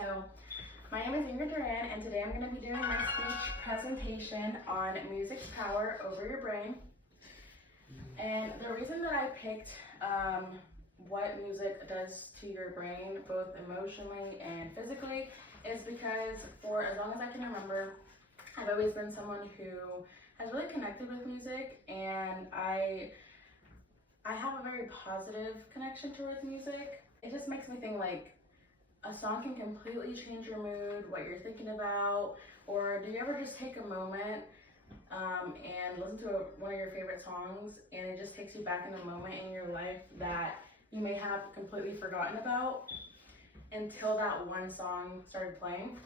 So, my name is Ingrid Duran, and today I'm going to be doing my speech presentation on music's power over your brain. And the reason that I picked what music does to your brain, both emotionally and physically, is because for as long as I can remember, I've always been someone who has really connected with music, and I have a very positive connection towards music. It just makes me think like a song can completely change your mood, what you're thinking about, or do you ever just take a moment and listen to one of your favorite songs and it just takes you back in a moment in your life that you may have completely forgotten about until that one song started playing?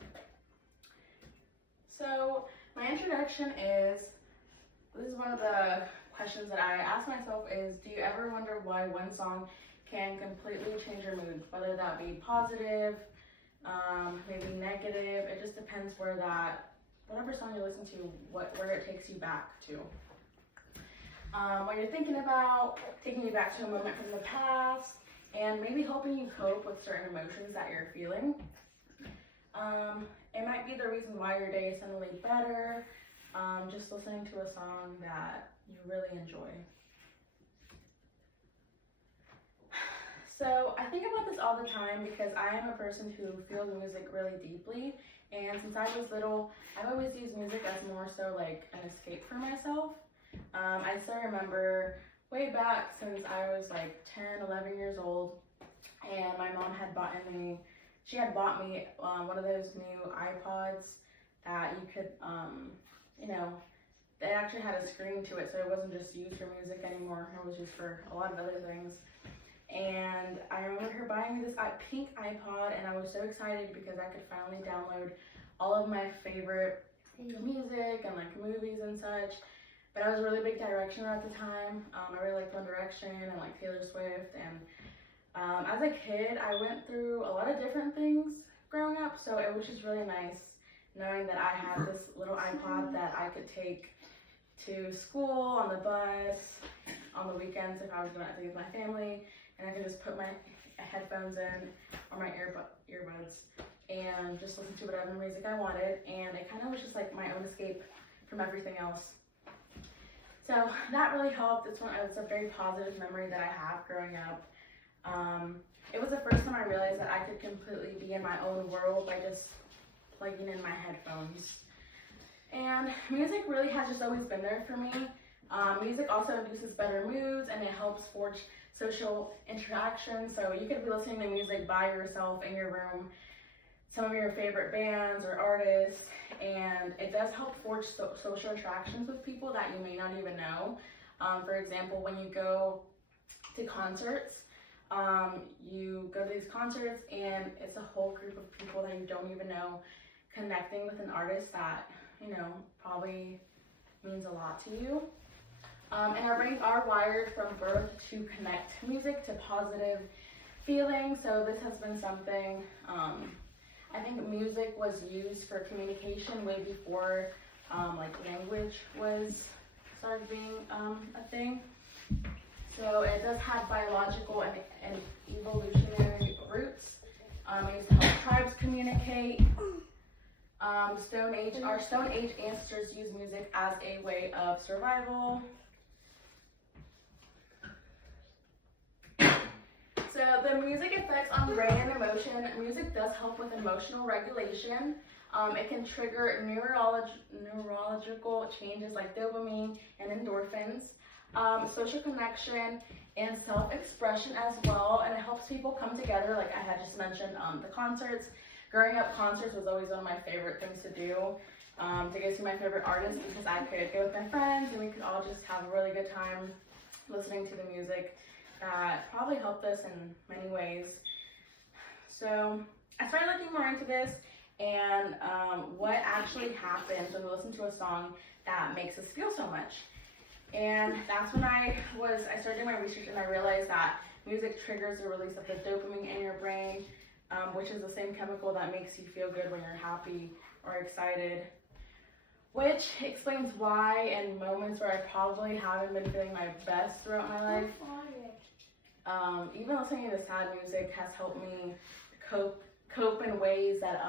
So my introduction is, this is one of the questions that I ask myself is, do you ever wonder why one song can completely change your mood, whether that be positive, maybe negative? It just depends where whatever song you listen to, where it takes you back to. When you're thinking about taking you back to a moment from the past and maybe helping you cope with certain emotions that you're feeling. It might be the reason why your day is suddenly better, just listening to a song that you really enjoy. So I think about this all the time because I am a person who feels music really deeply, and since I was little, I've always used music as more so like an escape for myself. I still remember way back since I was like 10, 11 years old, and my mom had bought me one of those new iPods that you could, it actually had a screen to it, so it wasn't just used for music anymore. It was used for a lot of other things. And I remember her buying me this pink iPod, and I was so excited because I could finally download all of my favorite music and like movies and such. But I was a really big Directioner at the time. I really liked One Direction and like Taylor Swift. And as a kid, I went through a lot of different things growing up, so it was just really nice knowing that I had this little iPod that I could take to school, on the bus, on the weekends if I was going out to be with my family, and I could just put my headphones in or my earbuds and just listen to whatever music I wanted, and it kind of was just like my own escape from everything else. So that really helped. It's a very positive memory that I have growing up. It was the first time I realized that I could completely be in my own world by just plugging in my headphones. And music really has just always been there for me. Music also induces better moods, and it helps forge social interactions. So you could be listening to music by yourself in your room, some of your favorite bands or artists, and it does help forge social interactions with people that you may not even know. For example, when you go to concerts, you go to these concerts and it's a whole group of people that you don't even know connecting with an artist that, probably means a lot to you. And our brains are wired from birth to connect music to positive feelings. So this has been something, I think music was used for communication way before language started being a thing. So it does have biological and evolutionary roots. It used to help tribes communicate. Our Stone Age ancestors used music as a way of survival. So the music effects on brain and emotion. Music does help with emotional regulation. It can trigger neurological changes like dopamine and endorphins, social connection and self-expression as well, and it helps people come together, like I had just mentioned, the concerts. Growing up, concerts was always one of my favorite things to do, to go see my favorite artists, because I could go with my friends and we could all just have a really good time listening to the music. That probably helped us in many ways. So I started looking more into this and what actually happens when we listen to a song that makes us feel so much. And that's when I started doing my research, and I realized that music triggers the release of the dopamine in your brain, which is the same chemical that makes you feel good when you're happy or excited, which explains why in moments where I probably haven't been feeling my best throughout my life, even listening to sad music has helped me cope cope in ways that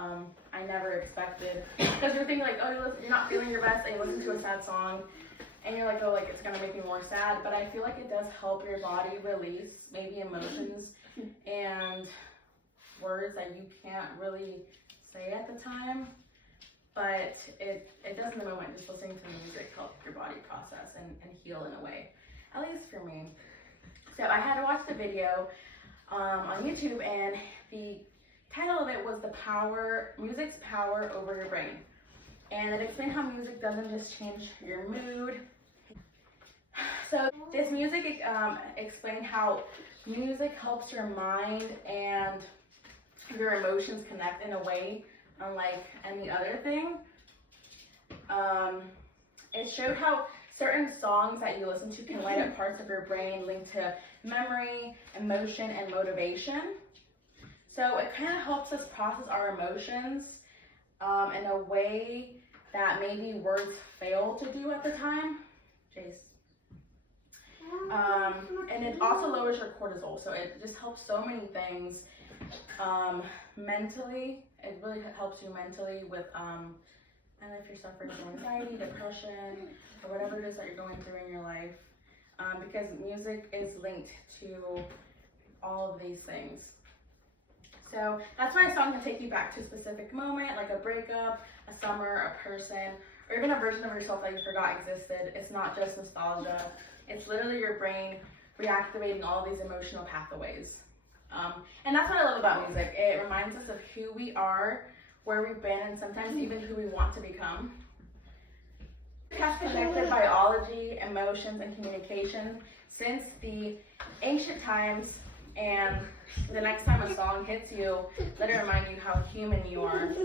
I never expected. Because you're thinking like, oh, you're not feeling your best, and you listen to a sad song, and you're like, oh, like it's gonna make me more sad. But I feel like it does help your body release maybe emotions and words that you can't really say at the time. But it does in the moment. Just listening to the music helps your body process and heal in a way, at least for me. So I had to watch the video on YouTube, and the title of it was music's power over your brain. And it explained how music doesn't just change your mood. So this music explained how music helps your mind and your emotions connect in a way unlike any other thing. It showed how certain songs that you listen to can light up parts of your brain linked to memory, emotion, and motivation. So it kind of helps us process our emotions in a way that maybe words fail to do at the time. Jace. And it also lowers your cortisol, so it just helps so many things. Mentally, it really helps you mentally with, I don't know if you're suffering from anxiety, depression, or whatever it is that you're going through in your life, because music is linked to all of these things. So that's why a song can take you back to a specific moment, like a breakup, a summer, a person, or even a version of yourself that you forgot existed. It's not just nostalgia. It's literally your brain reactivating all these emotional pathways. And that's what I love about music. It reminds us of who we are, where we've been, and sometimes even who we want to become. It has connected biology, emotions, and communication since the ancient times, and the next time a song hits you, let it remind you how human you are.